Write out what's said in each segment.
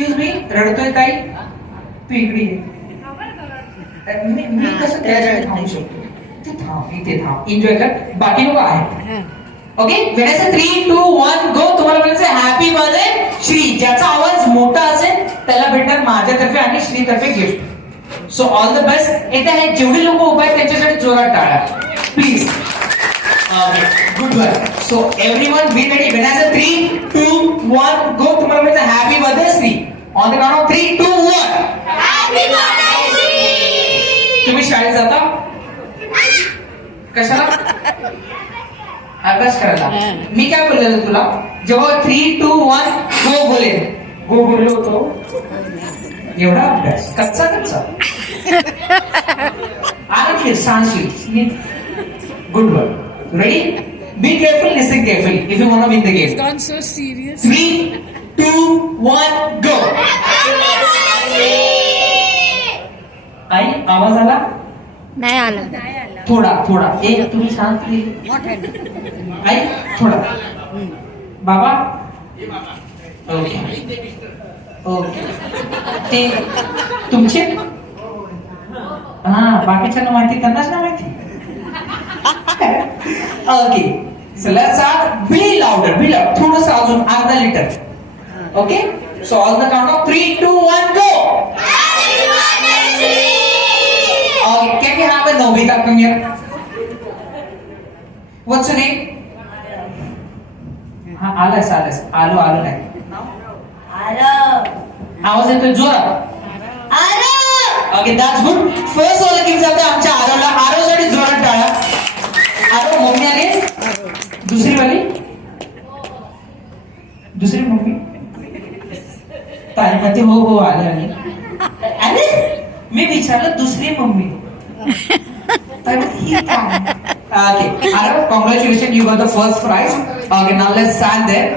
Excuse me रडतोय काही तू इकडे. मी कसं त्या जागी थांबू शकतो? इथे थांब इथे थांब. एन्जॉय कर. बाकी लोक आहेत. ओके वेळेचं थ्री टू वन गो तुम्हाला म्हणायचं हॅपी बर्थडे श्री ज्याचा आवाज मोठा असेल त्याला भेटणार माझ्यातर्फे आणि श्रीतर्फे gift so all the best येते आहेत जेवढी लोक उभे आहेत त्यांच्यासाठी जोरात टाळा. Please good one so everyone be ready वेळेचं थ्री टू वन गो तुम्हाला म्हणायचं happy birthday Shri on the count of three two one तुम्ही शाळेत जाता? कशाला? अभ्यास करायला. मी काय बोललेलो तुला? जेव्हा थ्री टू वन गो बोलेल गो बोललो होतो. एवढा अभ्यास. कच्चा कच्चा. आनंद सांगशील good work ready be careful listen carefully if you want win the game so serious. Three two one go आई आवाज आला? नाही आलं. थोडा थोडा. एक तुम्ही शांत आई थोडा. बाबा? ओके. ओके. ते तुमचे? हा बाकीच्यांना माहिती त्यांनाच ना माहिती? ओके. चला बी लाउडर बी लाउड थोडस अजून अर्धा litre okay so all the count of three two one go Okay, can you have a Nobita come here? What's your name? हा आलास आलास. आलो आलो नाही आवाज येतोय जोरात ओके दॅट्स गुड फर्स्ट ओळखी जातं आमच्या आरोला आरोसाठी जोरात टाळा आरो मम्मी आली दुसरी वाली दुसरी मम्मी ताई ते हो हो आले आले अरे मी विचारलं दुसरी मम्मी. तर ही काय? Okay RO congratulation you the first prize okay now let's stand there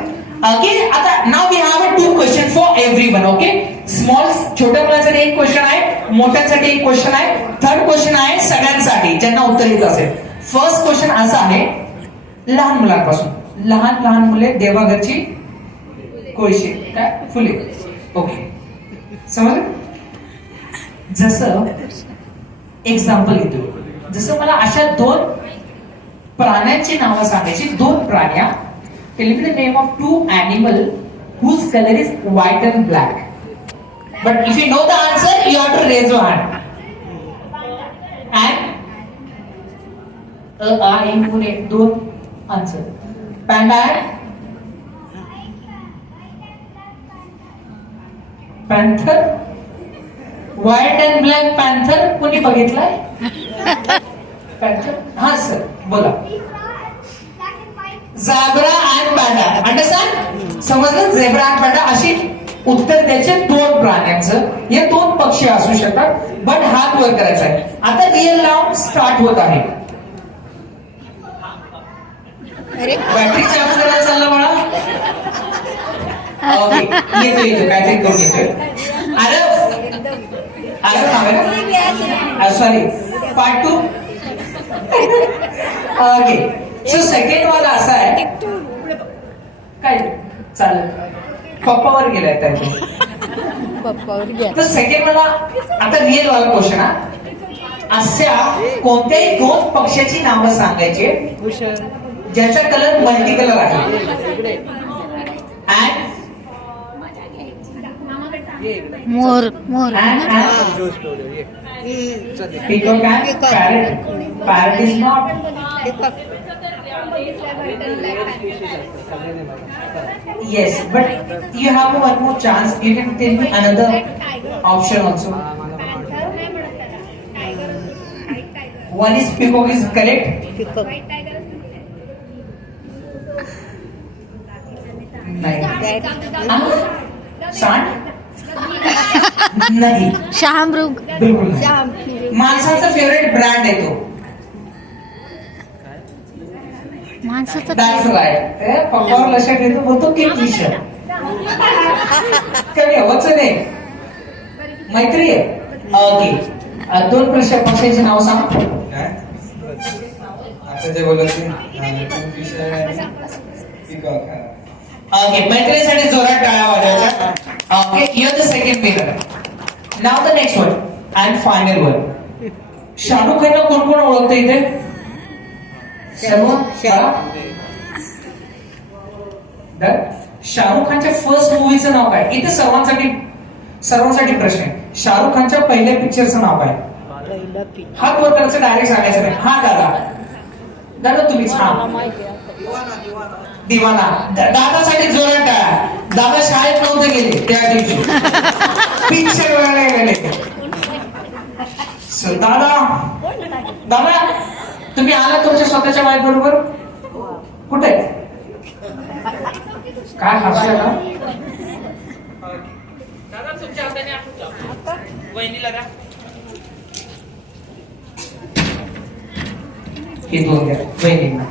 okay आता नाव we have a two question for everyone okay small छोट्या मुलांसाठी एक क्वेश्चन आहे मोठ्यांसाठी एक क्वेश्चन आहे. थर्ड क्वेश्चन आहे सगळ्यांसाठी ज्यांना उत्तर येत असेल. फर्स्ट क्वेश्चन असा आहे लहान मुलांपासून. लहान लहान मुले देवाघरची कोळशी काय? फुले. ओके समजलं? जसं एक्झाम्पल घेतो जसं मला अशा दोन प्राण्यांची नावं सांगायची दोन प्राण्या. Tell the name of two animal whose colour is white and black but if you know the answer you have to raise your hand and ah दोन answer panda panther white and black panther कोणी बघितलाय? Panther हा sir बोला. Zebra and panda understand समजलं? Zebra and panda अशी उत्तर द्यायचे दोन प्राण्यांचं हे दोन पक्षी असू शकतात बट हात वर करायचा आहे. आता रिअल राऊंड स्टार्ट होत आहे. बॅटरी चार्ज करायला चालला बाळा. ओके येतो येतो काहीतरी करून येतोय अरे अरे sorry part two okay. So second वाला असा आहे. काय? चालेल. पप्पावर गेलाय त्याच्या पप्पावर तर सेकंड वाला आता रिअल वाला क्वेश्चन हा. अशा कोणत्याही दोन पक्षाची नावं सांगायची ज्याचा कलर मल्टी कलर आहे. And is not. Yes, but you have one more chance. You can tell me another option also. One is peacock is correct. नाही हा? सांड नाही. शहामृग बिलकुल. माणसाचा फेवरेट ब्रँड आहे तो. माणसाचं पप्पावर लक्षात घेतो बोलतो की नाही. मैत्री आहे. ओके दोन प्रश्न पक्षांची नाव सांग. आता जे बोलत ओके मैत्रीसाठी जोरात वाजवायच्या. Okay, you're the second winner. Now the next one. And final one. Shahrukh खानला कोण कोण ओळखतं इथे? शाहरुख खानच्या फर्स्ट मूवीचं नाव काय? इथे सर्वांसाठी सर्वांसाठी प्रश्न आहे. शाहरुख खानच्या पहिल्या पिक्चरचं नाव काय? हात वर करायचं डायरेक्ट सांगायचं नाही. हा दादा. दादा तुम्हीच हा दिवाना दा- दादासाठी जोरात टाळा. दादा शाळेत नव्हते गेले त्या दिवशी. पिक्चर बघायला गेले. दादा दादा तुम्ही आला तुमच्या स्वतःच्या वाईफ बरोबर कुठे? काय हसला का दादा तुमच्या हाताने वहिनीला द्या. हे दोन द्या वहिनीला